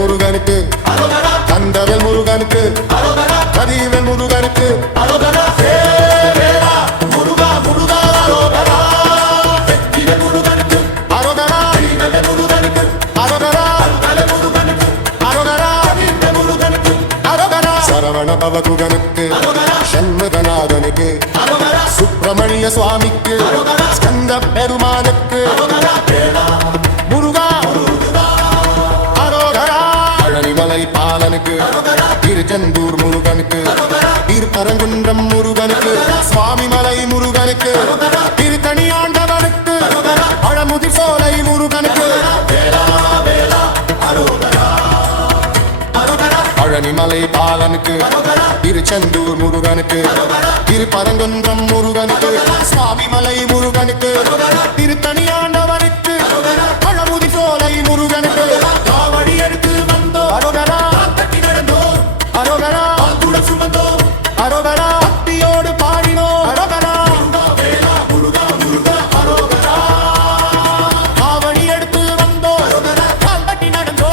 முருகனுக்கு கந்தவேல் முருகனுக்கு கதிவேல் முருகனுக்கு சரவண பவகுகனுக்கு சண்முகநாதனுக்கு சுப்பிரமணிய சுவாமிக்கு ஸ்கந்த பெருமானுக்கு முருகா அரோகரா பழனிமலை பாலனுக்கு திருச்செந்தூர் முருகனுக்கு திருப்பரங்குன்றம் முருகனுக்கு சுவாமிமலை முருகனுக்கு திருத்தணியாண்டவனுக்கு பழமுதிர் சோலை முருகனுக்கு பழனிமலை பாலனுக்கு திருச்செந்தூர் முருகனுக்கு திருப்பரங்குன்றம் முருகனுக்கு சுவாமிமலை முருகனுக்கு திருத்தணியாண்டவனுக்கு பழமுதிர் சோலை முருகனுக்கு காவடி எடுத்து வந்தோ அரோகரா தட்டி நடந்தோ அரோகரா சுமந்தோ அரோகரா பக்தியோடு பாடினோ அரோகரா முருகா முருகா அரோகரா காவடி எடுத்து வந்தோ கால் தட்டி நடந்தோ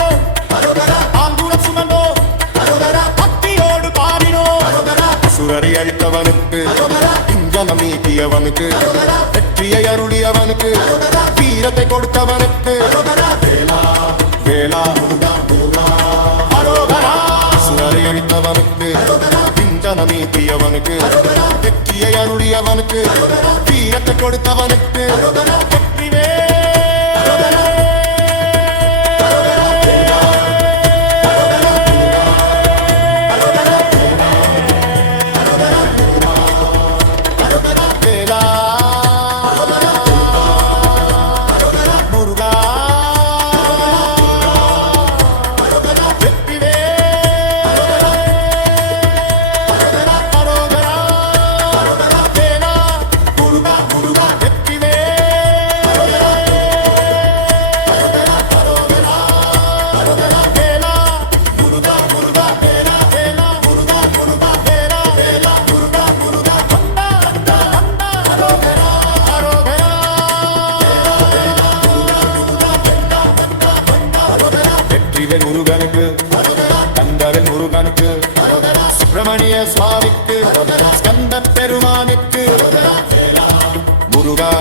அரோகரா ஆங்குளம் சுமந்தோ அரோகரா பக்தியோடு பாடினோ சுரரை அழித்தவனுக்கு இங்கனம் நீக்கியவனுக்கு வெற்றியை அருளியவனுக்கு வீரத்தை கொடுத்தவனுக்கு வேளா அரோகரா சுரரை அழித்தவனுக்கு இங்கனம் நீக்கியவனுக்கு வெற்றியை அருளியவனுக்கு வீரத்தை கொடுத்தவனுக்கு முருகனுக்கு கந்தவேல் முருகனுக்கு சுப்பிரமணிய சுவாமிக்கு ஸ்கந்த பெருமானுக்கு முருகா